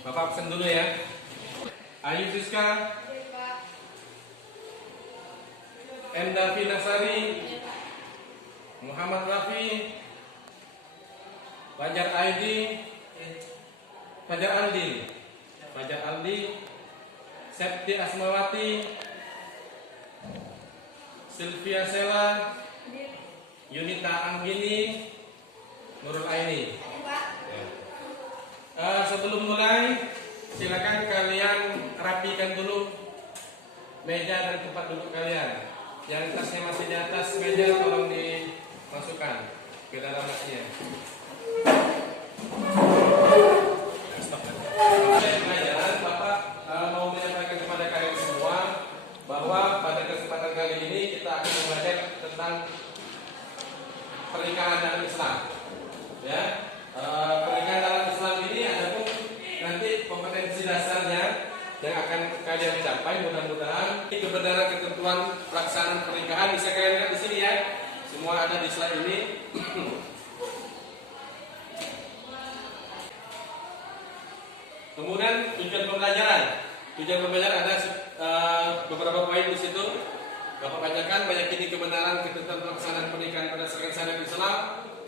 Bapak absen dulu ya. Ayu Siska, Endavi Nasari, Muhammad Rafi, Fajar Aidi, Fajar Aldi, Septi Asmawati, Sylvia Sela, Yunita Anggini, Nurul Aini. Sebelum mulai, silakan kalian rapikan dulu meja dan tempat duduk kalian. Yang tasnya masih di atas meja tolong dimasukkan ke dalam tasnya. Pelajaran Bapak mau menyampaikan kepada kalian semua bahwa pada kesempatan kali ini kita akan belajar tentang pernikahan dalam Islam. Ya, pernikahan dalam Islam ini ada pun nanti kompetensi dasarnya yang akan kalian capai. Mudah-mudahan kebenaran ketentuan pelaksanaan pernikahan bisa kalian lihat di sini ya. Semua ada di slide ini. Kemudian tujuan pembelajaran. Tujuan pembelajaran ada beberapa poin di situ. Bapak bacakan, meyakini kebenaran ketentuan pelaksanaan pernikahan berdasarkan syariat Islam,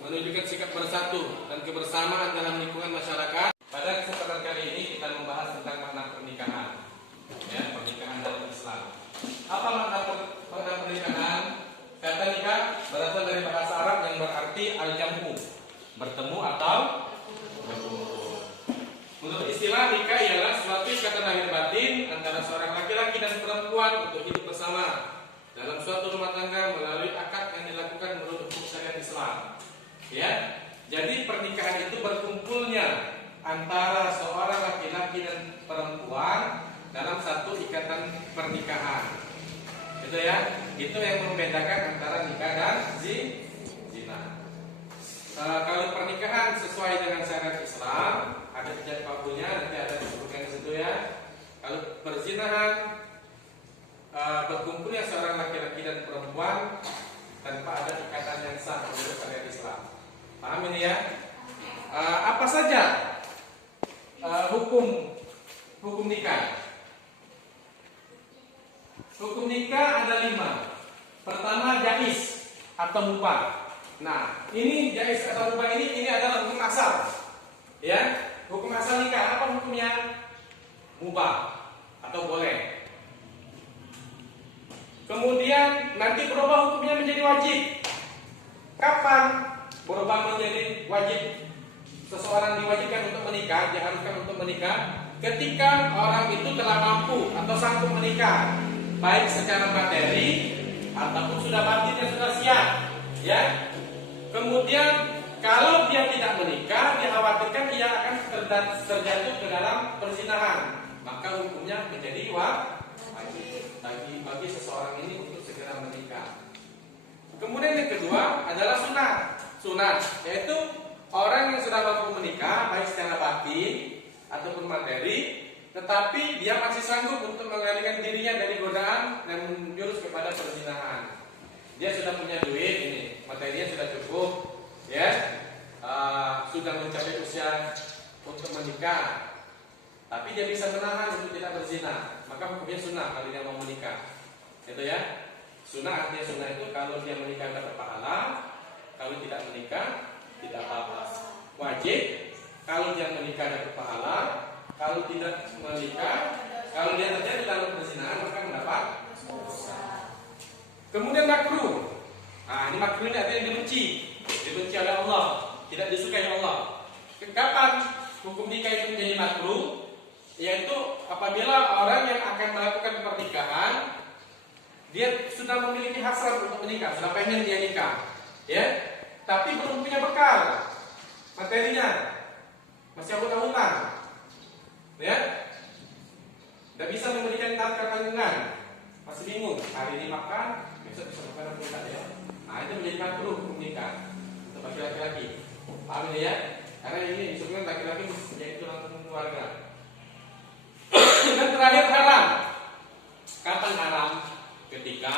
menunjukkan sikap bersatu dan kebersamaan dalam lingkungan masyarakat. Pada kesempatan kali ini kita membahas tentang makna pernikahan. Ya, pernikahan dalam Islam. Apa makna pernikahan? Kata nikah berasal dari bahasa Arab yang berarti al-jam'u, bertemu atau berkumpul. Menurut istilah nikah ialah suatu ikatan lahir batin antara seorang laki-laki dan perempuan untuk hidup bersama dalam suatu rumah tangga melalui akad yang dilakukan menurut hukum syariat Islam. Ya, jadi pernikahan itu berkumpulnya antara seorang laki-laki dan perempuan dalam satu ikatan pernikahan. Itu ya, itu yang membedakan antara nikah dan zina. Kalau pernikahan sesuai dengan syariat Islam, ada sejak waktunya nanti ada disebutkan di situ ya. Kalau perzinahan, berkumpulnya seorang laki-laki dan perempuan tanpa ada ikatan yang sah menurut syariat Islam. Paham ini ya? Apa saja hukum nikah? Hukum nikah ada 5. Pertama, jaiz atau mubah. Nah, ini jaiz atau mubah ini adalah hukum asal. Ya, hukum asal nikah apa hukumnya? Mubah atau boleh. Kemudian nanti berubah hukumnya menjadi wajib. Kapan berubah menjadi wajib? Seseorang diwajibkan untuk menikah, diharuskan untuk menikah ketika orang itu telah mampu atau sanggup menikah, baik secara materi ataupun sudah batinnya sudah siap. Ya. Kemudian kalau dia tidak menikah, dikhawatirkan dia akan terjatuh ke dalam perzinahan, maka hukumnya menjadi wajib bagi seseorang ini untuk segera menikah. Kemudian yang kedua adalah sunat, yaitu orang yang sudah mampu menikah baik secara batin ataupun materi, tetapi dia masih sanggup untuk mengalihkan dirinya dari godaan dan menjurus kepada perzinahan. Dia sudah punya duit, ini materinya sudah cukup, ya, sudah mencapai usia untuk menikah, tapi dia bisa menahan untuk tidak berzina, maka hukumnya sunnah kalau dia mau menikah. Itu ya. Sunnah artinya sunnah itu kalau dia menikah dapat pahala, kalau tidak menikah tidak apa-apa. Wajib kalau dia menikah dapat pahala, kalau tidak menikah, kalau dia terjadi dalam perzinahan maka mendapat dosa. Kemudian makruh. Nah, ini makruh ini artinya dibenci oleh Allah, tidak disukai Allah. Kapan hukum nikah itu menjadi makruh? Yaitu apabila orang yang akan melakukan pernikahan dia sudah memiliki hasrat untuk menikah, sudah pengen dia nikah, ya, tapi belum punya bekal materinya, masih hutang-hutang, ya, tidak bisa memberikan target tanggungan, masih bingung, hari ini makan, besok bisa makan apa ya. Nah, itu menjadi makruh hukum nikah untuk bagi laki-laki. Paham ini ya? Karena ini disebutkan laki-laki menjadi tulang punggung keluarga. Dan terakhir haram. Kapan haram? Ketika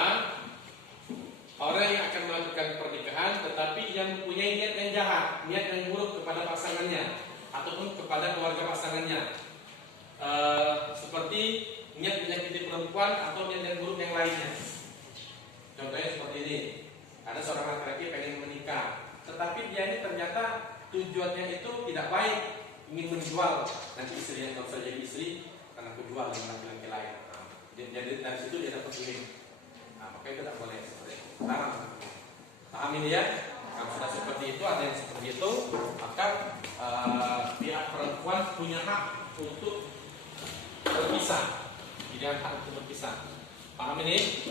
orang yang akan melakukan pernikahan tetapi yang mempunyai niat yang jahat, niat yang buruk kepada pasangannya ataupun kepada keluarga pasangannya. seperti niat menyakiti perempuan atau niat yang buruk yang lainnya. Contohnya seperti ini, ada seorang laki-laki pengen menikah, tetapi dia ini ternyata tujuannya itu tidak baik, ingin menjual nanti istrinya, kalau saya jadi istri karena aku jual dengan laki-laki lain. Jadi dari situ dia dapat duit. Maka itu tidak boleh seperti itu. Paham ini ya? Kalau sudah seperti itu, ada yang seperti itu, maka pihak perempuan punya hak untuk berpisah. Tidak hak untuk berpisah. Paham ini?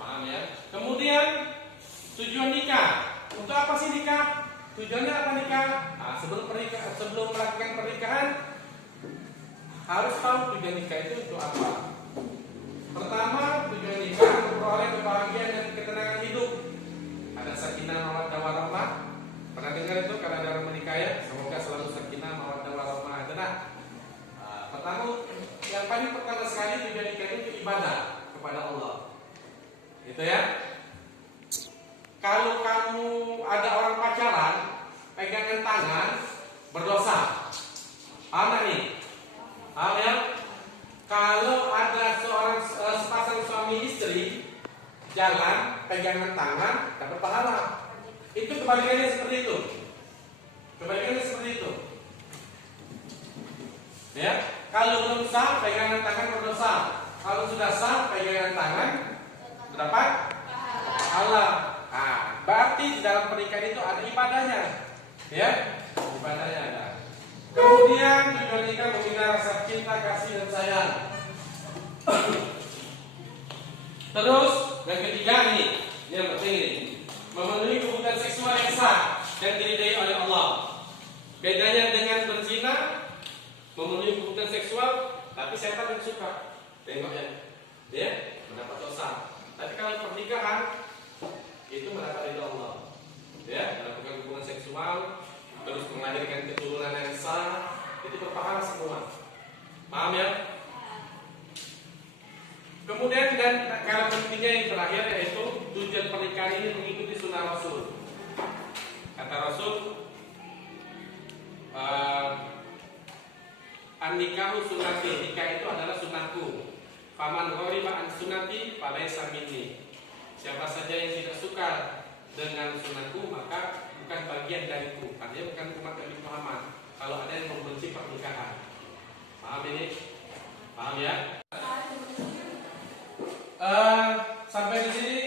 Paham ya? Kemudian tujuan nikah. Untuk apa sih nikah? Tujuannya apa nikah? Nah, sebelum melakukan pernikahan harus tahu tujuan nikah itu untuk apa. Pertama, tujuan nikah memperoleh kebahagiaan dan ketenangan hidup. Ada sakinah mawaddah warahmah. Pernah dengar itu kalau ada orang menikah ya? Semoga selalu sakinah mawaddah warahmah. Ada nak? Pertama, yang paling pertama sekali tujuan nikah itu ibadah kepada Allah. Gitu ya. Kalau kamu ada orang pacaran, pegangan tangan, berdosa. Paham nih? Paham ya? Kalau ada sepasang suami istri jalan, pegangan tangan, dapat pahala. Itu kebalikannya seperti itu. Kebalikannya seperti itu. Ya, kalau belum sah, pegangan tangan berdosa. Kalau sudah sah, pegangan tangan berdapat pahala. Nah, berarti di dalam pernikahan itu ada ibadahnya, ya, ibadahnya ada. Kemudian tujuan nikah membina rasa cinta, kasih dan sayang. Terus yang ketiga nih, yang penting ini, memenuhi kebutuhan seksual yang sah dan diridai oleh Allah. Bedanya dengan berzina, memenuhi kebutuhan seksual, tapi setan yang suka, tengoknya, ya, mendapat dosa. Tapi kalau pernikahan itu mendapat ridha Allah, ya, melakukan hubungan seksual, terus melahirkan keturunan yang sah, itu berpahala semua. Paham ya? Kemudian dan cara pentingnya yang terakhir yaitu tujuan pernikahan ini mengikuti sunnah Rasul. Kata Rasul, an-nikahu sunnati, nikah itu adalah sunnahku. Faman ghariba an sunnati falaysa minni. Siapa saja yang tidak suka dengan sunnahku maka bukan bagian dariku. Artinya bukan umat Nabi Muhammad. Kalau ada yang membenci pernikahan, paham ini? Paham ya? Sampai di sini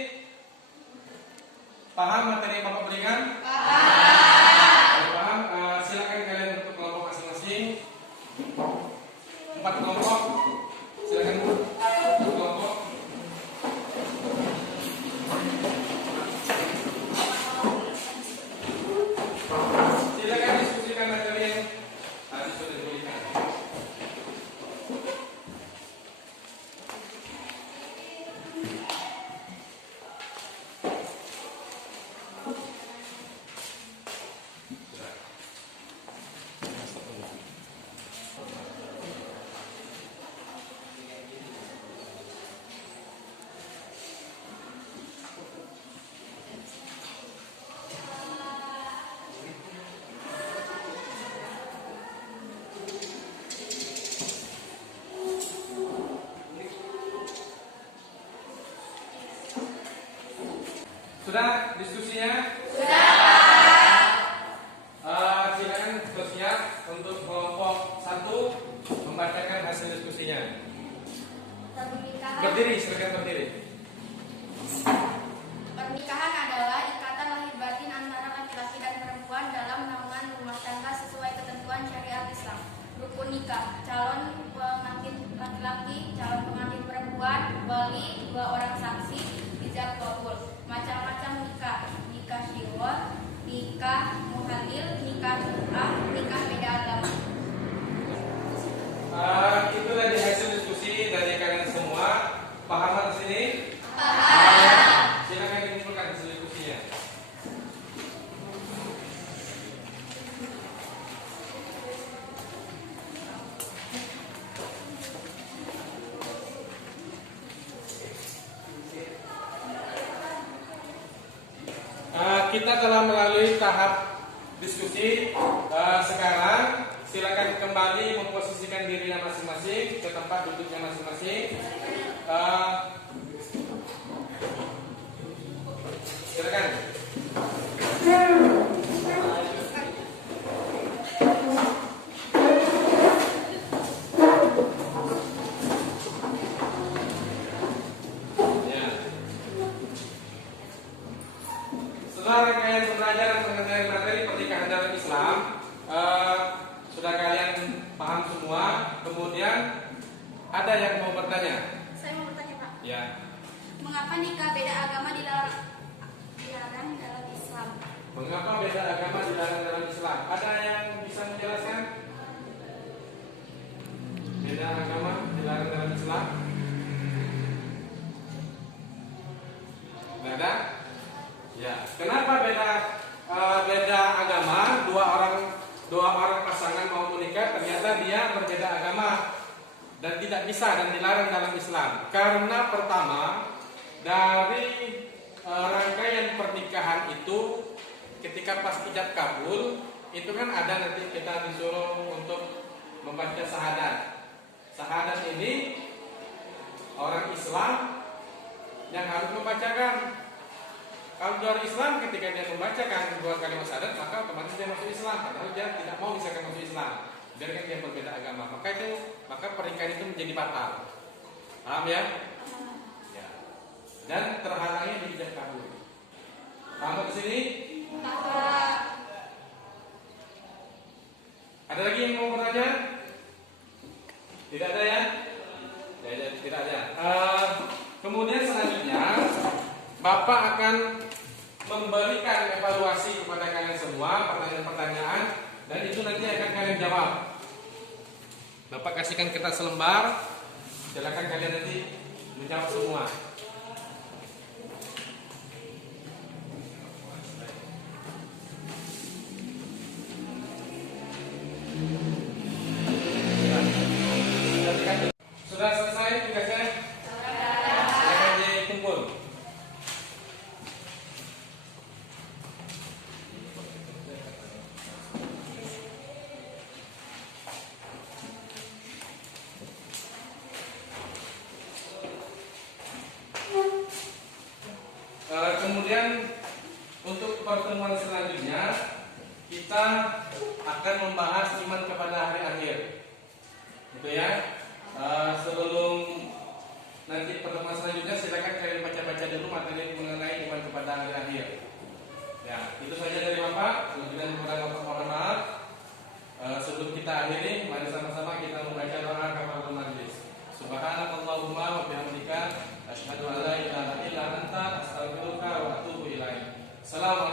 paham materi yang Bapak berikan? Paham? Silakan kalian bentuk kelompok masing-masing. 4 kelompok. Silakan bentuk kelompok. Silakan diskusikan materi yang tadi sudah diberikan. Sudah diskusinya? Silakan bersiap untuk kelompok 1 membacakan hasil diskusinya. Berdiri, silakan berdiri. Pernikahan adalah ikatan lahir batin antara laki-laki dan perempuan dalam naungan rumah tangga sesuai ketentuan syariat Islam. Rukun nikah: calon pengantin laki-laki, calon pengantin perempuan, wali, 2 orang saksi, ijab kabul. Macam-macam nikah: nikah syirah, nikah muhalil, nikah mut'ah, nikah beda agama. Itu tadi hasil diskusi dari kalian semua. Paham di sini? Paham. Silakan dikumpulkan hasil diskusinya. Kita telah melalui tahap diskusi. Sekarang silakan kembali memposisikan dirinya masing-masing. tempat duduknya masing-masing. Silakan. Ya. Setelah rangkaian pembelajaran mengenai materi pernikahan dalam Islam, sudah kalian paham semua. Kemudian ada yang mau bertanya? Saya mau bertanya, Pak. Ya. Mengapa nikah beda agama dilarang dalam Islam? Mengapa beda agama dilarang dalam Islam? Ada yang bisa menjelaskan? Beda agama dilarang dalam Islam? Tidak ada? Ya. Kenapa beda agama? Dua orang pasangan mau menikah, ternyata dia berbeda agama dan tidak bisa dan dilarang dalam Islam. Karena pertama, dari rangkaian pernikahan itu, ketika pas ijab kabul itu kan ada nanti kita disuruh untuk membaca syahadat. Syahadat ini orang Islam yang harus membacakan. Kalau dari Islam ketika dia membacakan dua kalimat syahadat, maka otomatis dia masuk Islam. Padahal dia tidak mau misalkan masuk Islam, biarkan dia berbeda agama. Maka pernikahan itu menjadi batal. Paham ya? Ya. Dan terhalangnya di ijab kabul. Paham di sini? Ada lagi yang mau bertanya? Tidak ada ya? Tidak ada. Kemudian selanjutnya Bapak akan memberikan evaluasi kepada kalian semua, pertanyaan-pertanyaan, dan itu nanti akan kalian jawab. Bapak kasihkan kertas selembar, silakan kalian nanti menjawab semua. Sudah selesai tugasnya? Silakan dikumpul. Kemudian untuk pertemuan selanjutnya kita akan membahas iman kepada hari akhir, gitu ya. Sebelum nanti pertemuan selanjutnya, silakan kalian baca-baca dulu materi mengenai iman kepada hari akhir. Ya, itu saja dari Bapak. Kemudian kepada Bapak mohon maaf. Sebelum kita akhiri, mari sama-sama kita membaca doa kafaratul majlis. Subhanakallahumma wa bihamdika asyhadu an la ilaha illa anta astaghfiruka wa atubu ilaik. Assalamualaikum.